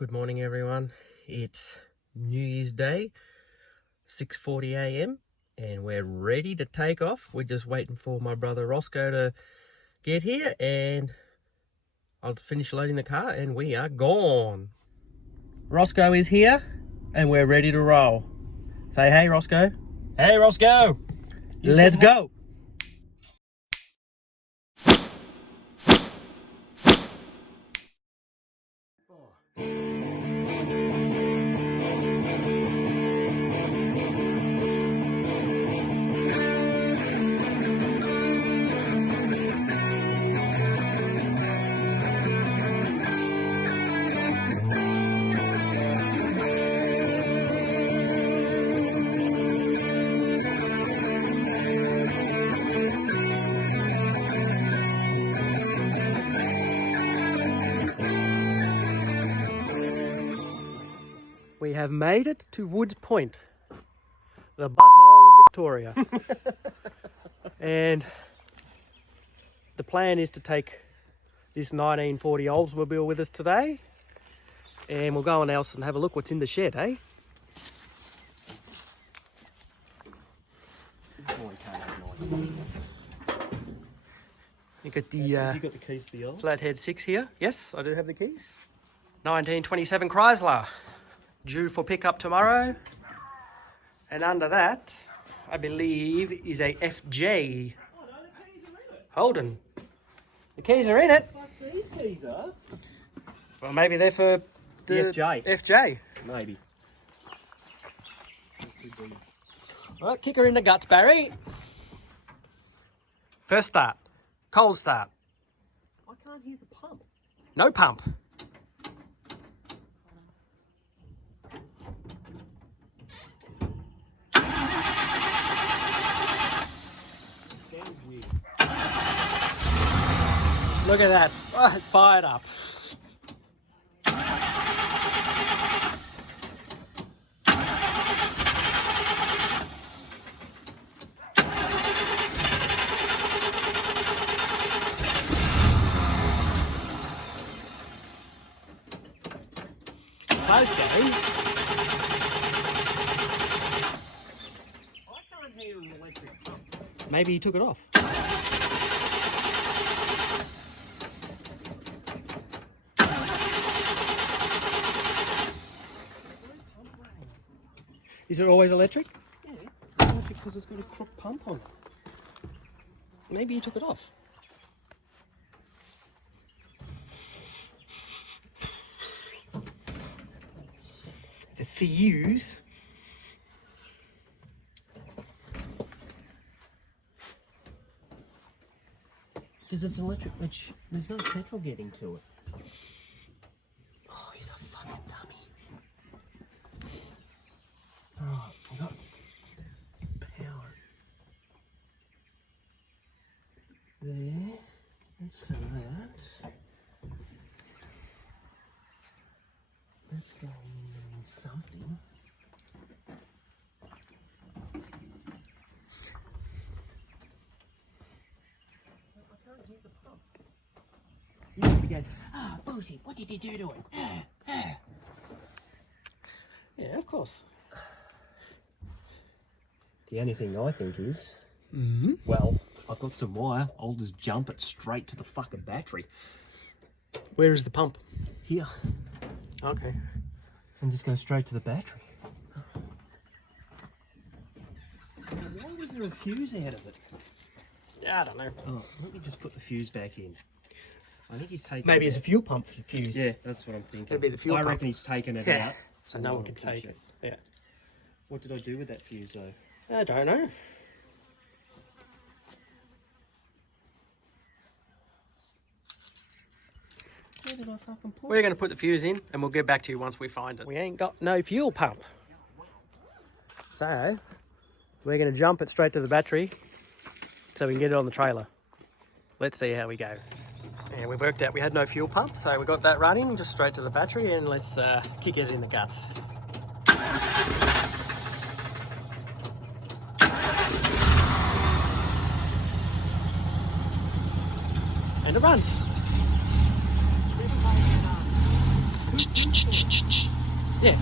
Good morning, everyone. It's New Year's Day, 6:40 a.m. and we're ready to take off. We're just waiting for my brother Roscoe to get here and I'll finish loading the car and we are gone. Roscoe is here and we're ready to roll. Say hey, Roscoe. Hey, Roscoe. Let's go. We have made it to Woods Point, the butthole of Victoria. And the plan is to take this 1940 Oldsmobile with us today. And we'll go on else and have a look what's in the shed, eh? This one can't have nice stuff. You got the Have you got the keys to the old? Flathead 6 here. Yes, I do have the keys. 1927 Chrysler, due for pickup tomorrow. And under that, I believe, is a FJ Holden. The keys are in it. Fuck, these keys are. Well, maybe they're for The FJ. FJ. Maybe. Well, kick her in the guts, Barry. First start. Cold start. I can't hear the pump. No pump. Sounds weird. Look at that. Oh, it fired up. Close game. I can't hear an electric pump. Maybe he took it off. Is it always electric? Yeah, it's electric because it's got a crook pump on it. Maybe he took it off. It's a fuse. Because it's electric, which there's no petrol getting to it. Oh, he's a fucking dummy. Alright, we got power. There. Let's fill that. That's going in something. I can't hear the pump. You should be going, Boozy, what did you do to it? Yeah, of course. The only thing I think is, well, I've got some wire. I'll just jump it straight to the fucking battery. Where is the pump? Here. Okay. And just go straight to the battery. Why was there a fuse out of it? I don't know. Oh, let me just put the fuse back in. I think he's taking Maybe it it's a out. fuel pump fuse. Yeah, that's what I'm thinking. It'd be the fuel I pump. reckon he's taken it Yeah. out. So no one can take it. Yeah. What did I do with that fuse though? I don't know. Where did I fucking put We're going to put the fuse in and we'll get back to you once we find it. We ain't got no fuel pump. So, we're going to jump it straight to the battery so we can get it on the trailer. Let's see how we go. And we worked out we had no fuel pump, so we got that running just straight to the battery and let's kick it in the guts. And it runs. Yeah.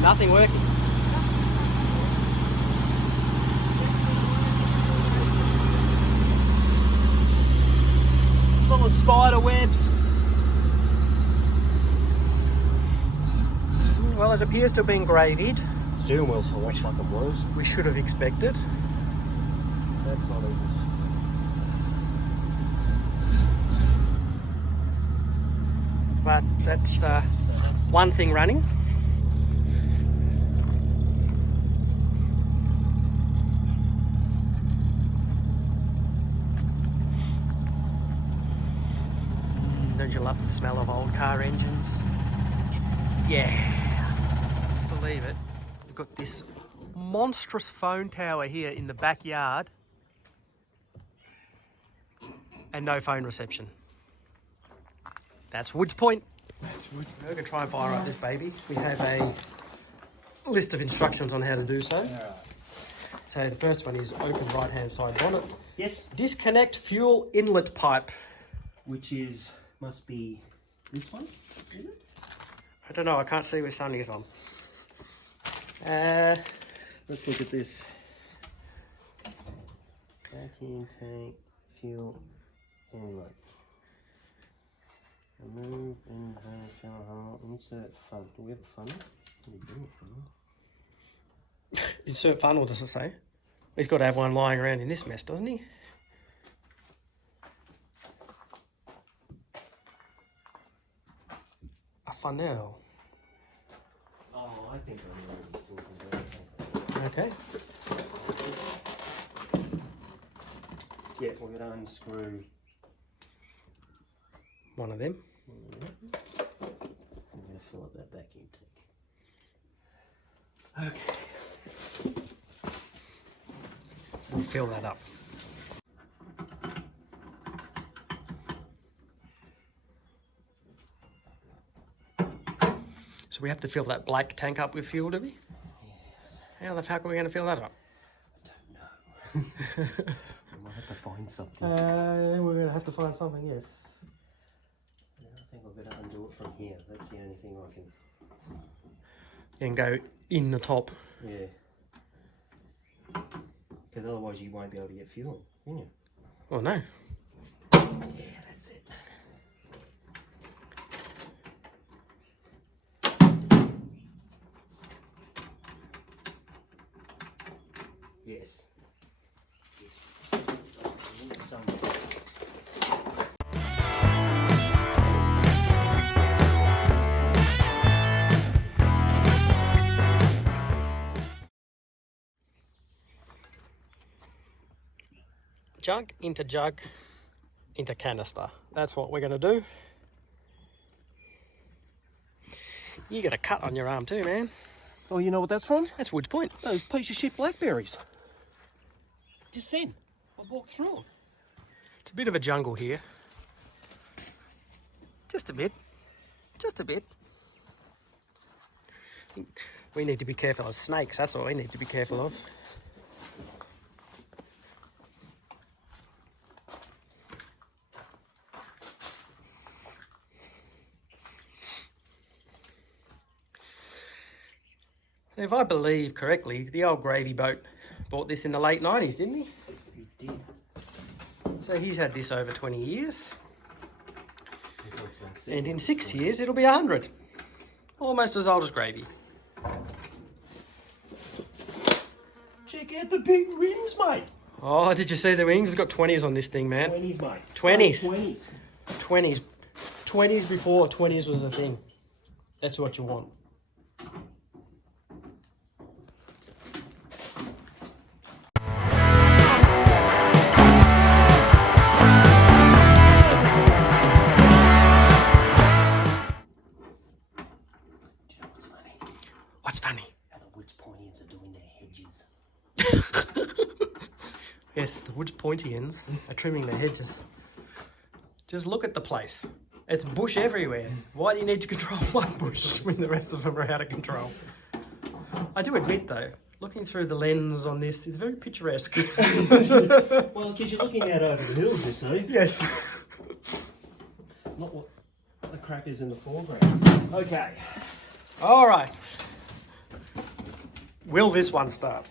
Nothing working. Little spider webs. Well, it appears to have been gravied. Steering wheel's for what fucking blows. We should have expected. That's not even. But that's one thing running. Don't you love the smell of old car engines? Yeah. Believe it. We've got this monstrous phone tower here in the backyard and no phone reception. That's Woods Point. We're going to try and fire up this baby. We have a list of instructions on how to do so. So the first one is open right hand side bonnet. Yes. Disconnect fuel inlet pipe. Which is, must be this one, is it? I don't know, I can't see which one it is on. Let's look at this. Vacuum tank, fuel inlet. Remove in fuel, insert funnel. Do we have a funnel? We do a funnel. Insert funnel, does it say? He's got to have one lying around in this mess, doesn't he? A funnel. Oh, I think I know what he's talking about. Okay. Yeah, we're going to unscrew One of them. I'm going to fill up that vacuum tank. Okay. We'll fill that up. So we have to fill that black tank up with fuel, do we? Yes. How the fuck are we going to fill that up? I don't know. We might have to find something. We're going to have to find something, yes. I think I'll better undo it from here. That's the only thing I can. And go in the top. Yeah. Because otherwise you won't be able to get fuel, will you? Oh no. Yeah, that's it. Yes. Yes. I need some. Jug into canister. That's what we're going to do. You got a cut on your arm too, man. Oh, you know what that's from? That's Woods Point. Those piece of shit blackberries. Just then. I walked through them. It's a bit of a jungle here. Just a bit. Just a bit. We need to be careful of snakes. That's all we need to be careful of. If I believe correctly, the old gravy boat bought this in the late 90s, didn't he? He did. So he's had this over 20 years. And in 6 years, it'll be 100. Almost as old as gravy. Check out the big rims, mate. Oh, did you see the wings? It's got 20s on this thing, man. 20s, mate. 20s. 20s. 20s. 20s before 20s was a thing. That's what you want. What's funny? How the Woods Pointians are doing their hedges. Yes, the Woods Pointians are trimming their hedges. Just look at the place. It's bush everywhere. Why do you need to control one bush when the rest of them are out of control? I do admit though, looking through the lens on this is very picturesque. Well, because you're looking out over the hills, you see. Yes. Not what the crap is in the foreground. Okay. All right. Will this one start?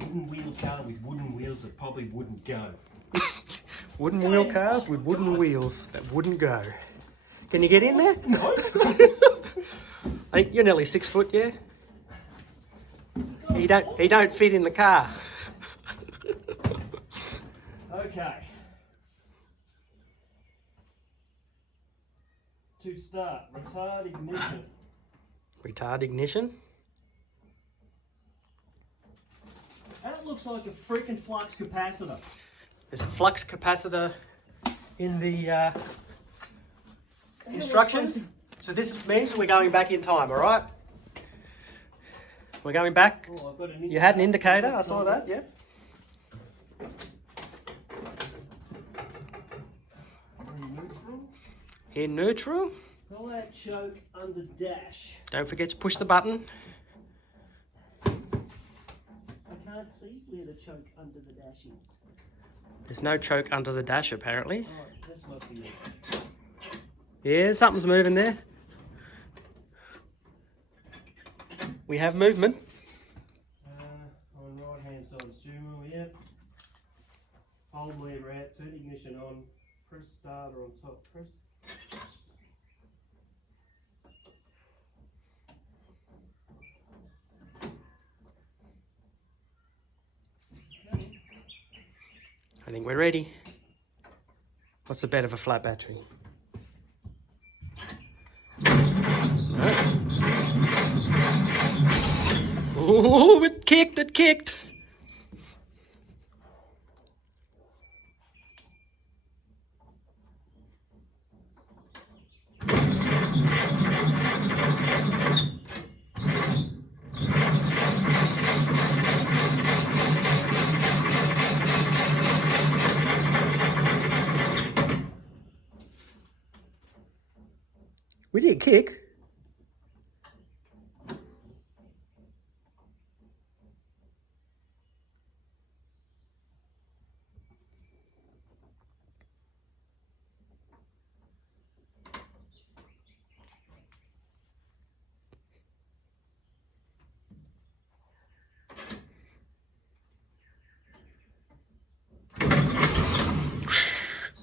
Wooden wheel car with wooden wheels that probably wouldn't go. Wooden wheel cars with wooden wheels that wouldn't go. Can you get in there? No. I think you're nearly 6 foot, yeah? He don't fit in the car. Okay. To start, retard ignition. Retard ignition. That looks like a freaking flux capacitor. There's a flux capacitor in the instructions. So this means we're going back in time, all right? We're going back. Oh, I've got an You had an indicator, I saw that, yeah. Neutral. In neutral. Pull out choke under dash. Don't forget to push the button. I can't see where the choke under the dash is. There's no choke under the dash, apparently. Oh, this must be it. Yeah, something's moving there. We have movement. On right hand side of steering wheel, yep. Hold lever out, turn ignition on, press starter on top, press. I think we're ready. What's the bet of a flat battery? Oh, it kicked, it kicked. We did kick.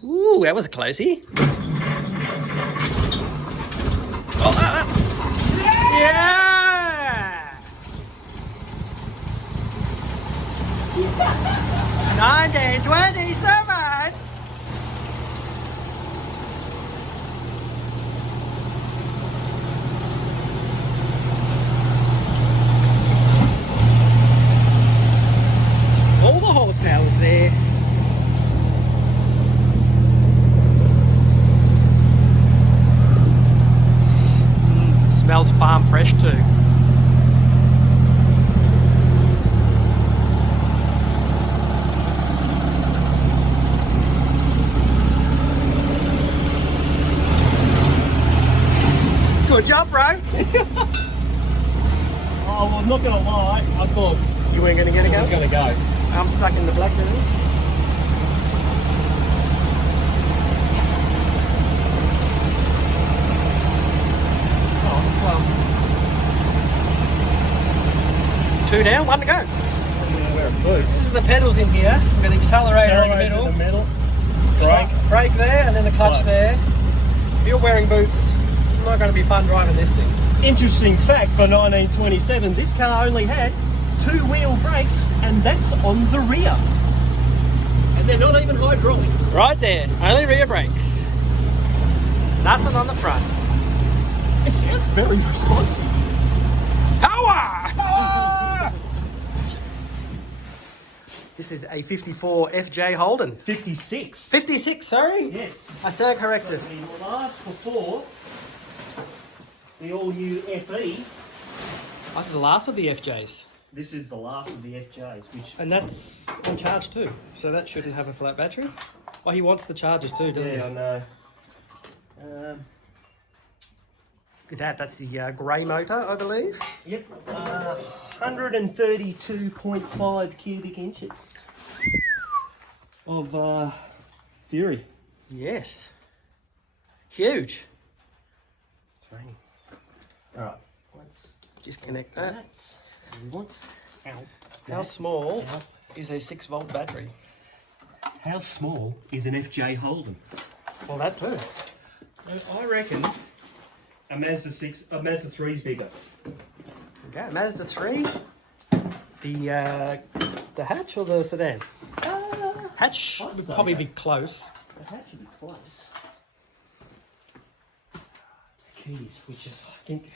Ooh, that was a closey. Oh, yeah! 1927! All the horsepower's there. Smells farm fresh too. Good job, bro. Oh, well, I'm not going to lie, I thought You weren't going to get it I was go? going to go. I'm stuck in the blackberries. Two down, one to go. This is the pedals in here. We've got the accelerator in the middle. Brake there, and then the clutch there. If you're wearing boots, it's not going to be fun driving this thing. Interesting fact for 1927, this car only had two-wheel brakes, and that's on the rear. And they're not even hydraulic. Right there, only rear brakes. Nothing on the front. It sounds very responsive. Power! This is a 54 FJ Holden. 56. 56, sorry? Yes. I stand corrected. The last before the all-new FE. This is the last of the FJs. This is the last of the FJs, which And that's on charge too. So that shouldn't have a flat battery. Oh, he wants the chargers too, doesn't he? Yeah, I know. Look at that. That's the grey motor, I believe. Yep. 132.5 cubic inches of Fury. Yes. Huge. It's raining. All right. Let's Disconnect that. So we want. How small is a 6-volt battery? How small is an FJ Holden? Well, that too. I reckon a Mazda 3's bigger. Okay, Mazda 3. The hatch or the sedan? Hatch I'd would say probably that. be close. The hatch should be close. Keys, which is, I think.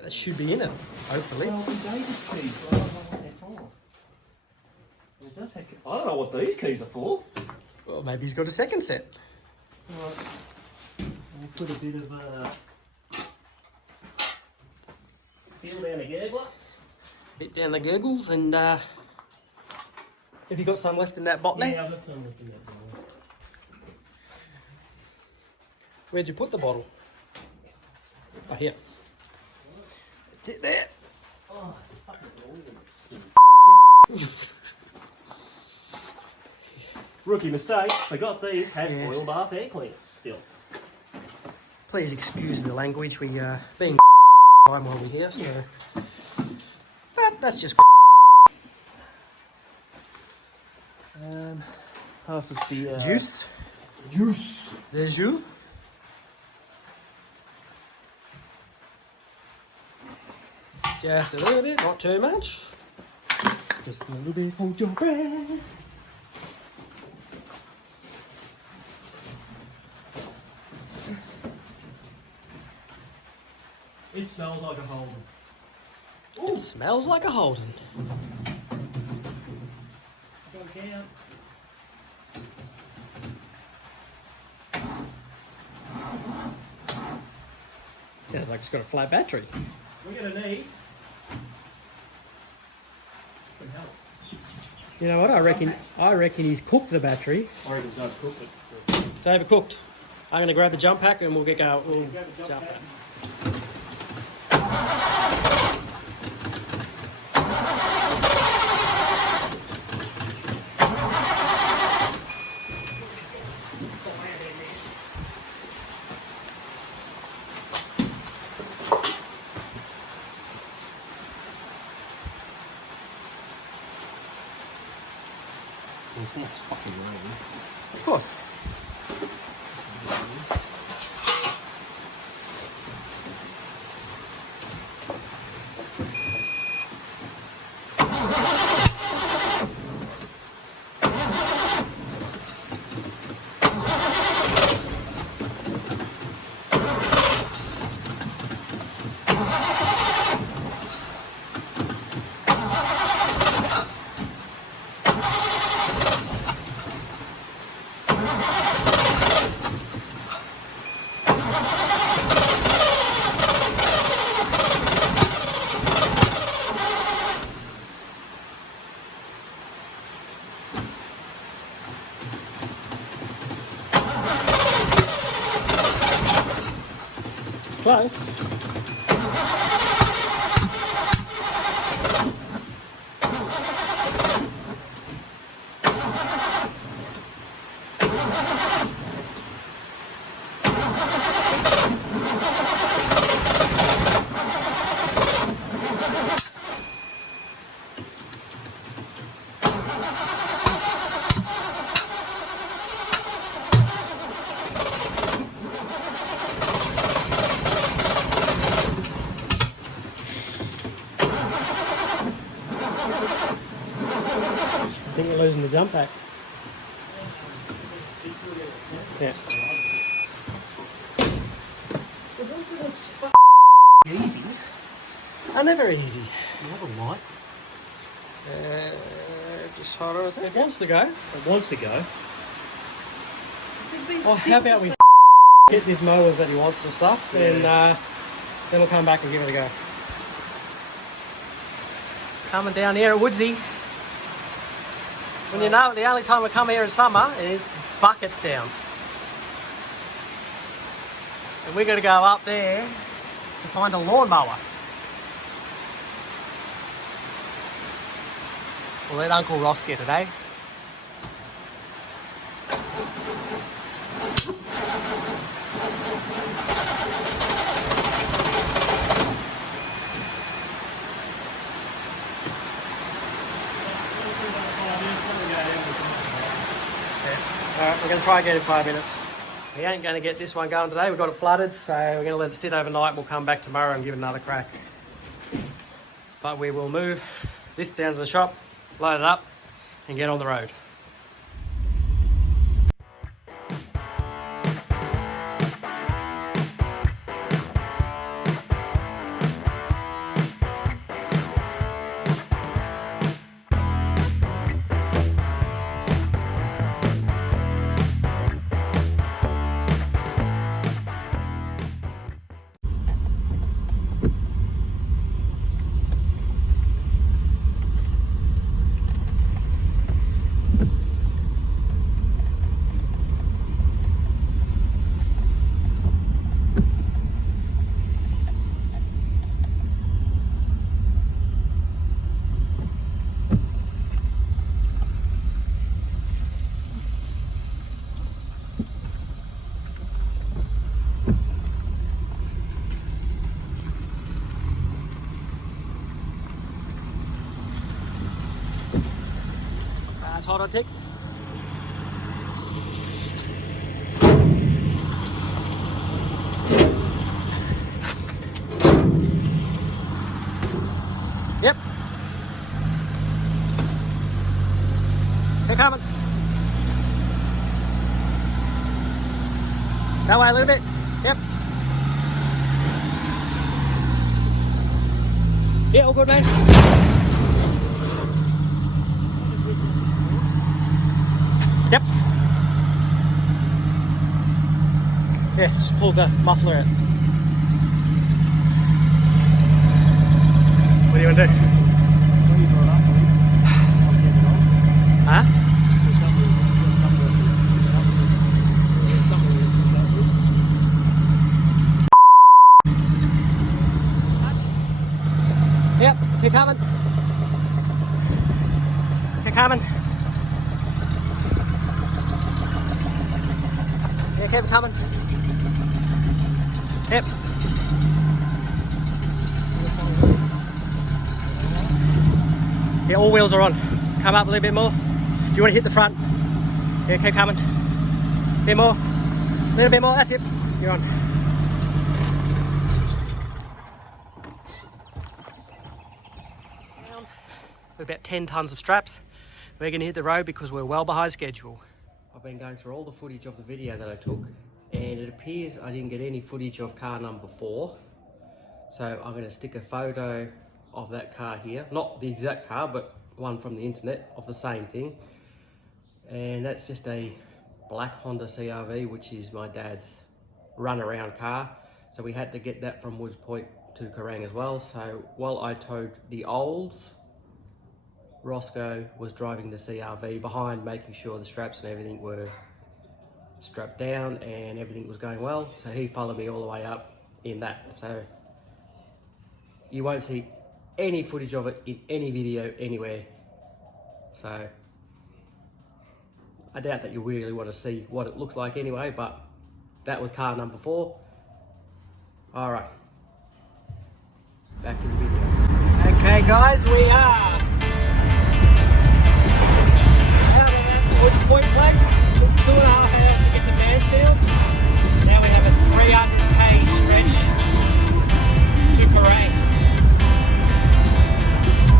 That should be in it, hopefully. Well, the Davis keys, I don't know what they're for. It does have. I don't know what these keys are for. Well, maybe he's got a second set. Right. We'll put a bit of feel down the gurgler. Bit down the gurgles, and have you got some left in that bottle? Yeah, I've got some left in that bottle. Where'd you put the bottle? Oh, here. It's it there. Oh, it's fucking awesome. Rookie mistake. Forgot these had Yes. oil bath air cleaners still. Please excuse the language. We being time while we're here, so. But that's just. Pass us the Juice. Juice. There's you. Just a little bit, not too much. Just a little bit. Hold your breath. It smells like a Holden. It smells like a Holden. Don't count. Sounds like it's got a flat battery. We're gonna need some help. You know what? I reckon he's cooked the battery. I reckon it's overcooked it. It's overcooked. I'm going to grab a jump pack and we'll get going. We'll Grab a jump pack. It's not fucking raining. Of course. Close. I think we're losing the jump pack. Yeah. Easy. Oh, never easy. You have a light. Just hold on a second. It wants to go. It wants to go. Well, how about we get this mowers that he wants and stuff, and then we'll come back and give it a go. Coming down here at Woodsy. When you know, the only time we come here in summer is buckets down. And we're going to go up there to find a lawnmower. We'll let Uncle Ross get it, eh? Alright, we're going to try again in 5 minutes. We ain't going to get this one going today, we've got it flooded, so we're going to let it sit overnight and we'll come back tomorrow and give it another crack. But we will move this down to the shop, load it up and get on the road. Hold on, tick. Yep. They're coming. That way a little bit. Yep. Yeah, all good, man. Yep. Yeah, just pull the muffler out. What do you want to do? Huh? Yep, you're coming. You're coming. Yeah, keep it coming. Yep. Yeah, all wheels are on. Come up a little bit more. Do you want to hit the front? Yeah, keep coming. Bit more. A little bit more, that's it. You're on. With about 10 tons of straps. We're going to hit the road because we're well behind schedule. I've been going through all the footage of the video that I took, and it appears I didn't get any footage of car number 4. So I'm going to stick a photo of that car here. Not the exact car, but one from the internet of the same thing. And that's just a black Honda CR-V, which is my dad's runaround car. So we had to get that from Woods Point to Kerrang as well. So while I towed the olds, Roscoe was driving the CR-V behind, making sure the straps and everything were strapped down and everything was going well. So he followed me all the way up in that. So you won't see any footage of it in any video anywhere. So I doubt that you really want to see what it looks like anyway, but that was car number 4. All right, back to the video. Okay guys, we are Woods Point Place. Took 2.5 hours to get to Mansfield. Now we have a 300k stretch to Kerrang.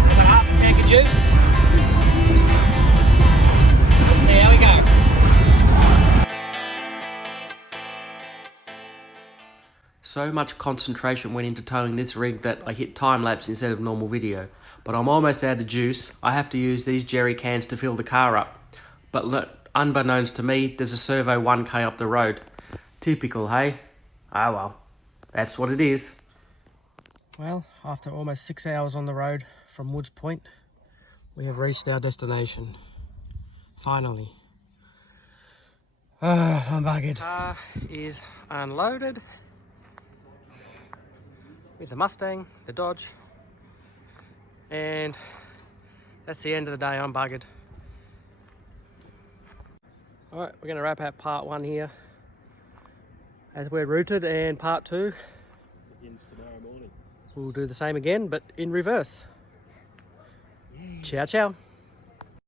We've got half a tank of juice. Let's see how we go. So much concentration went into towing this rig that I hit time lapse instead of normal video. But I'm almost out of juice. I have to use these jerry cans to fill the car up. But unbeknownst to me, there's a servo 1k up the road. Typical, hey? Ah well, that's what it is. Well, after almost 6 hours on the road from Woods Point, we have reached our destination. Finally. I'm buggered. Car is unloaded with the Mustang, the Dodge, and that's the end of the day. I'm buggered. Alright, we're going to wrap up part 1 here as we're routed, and part 2 Begins tomorrow morning. we'll do the same again but in reverse. Ciao ciao.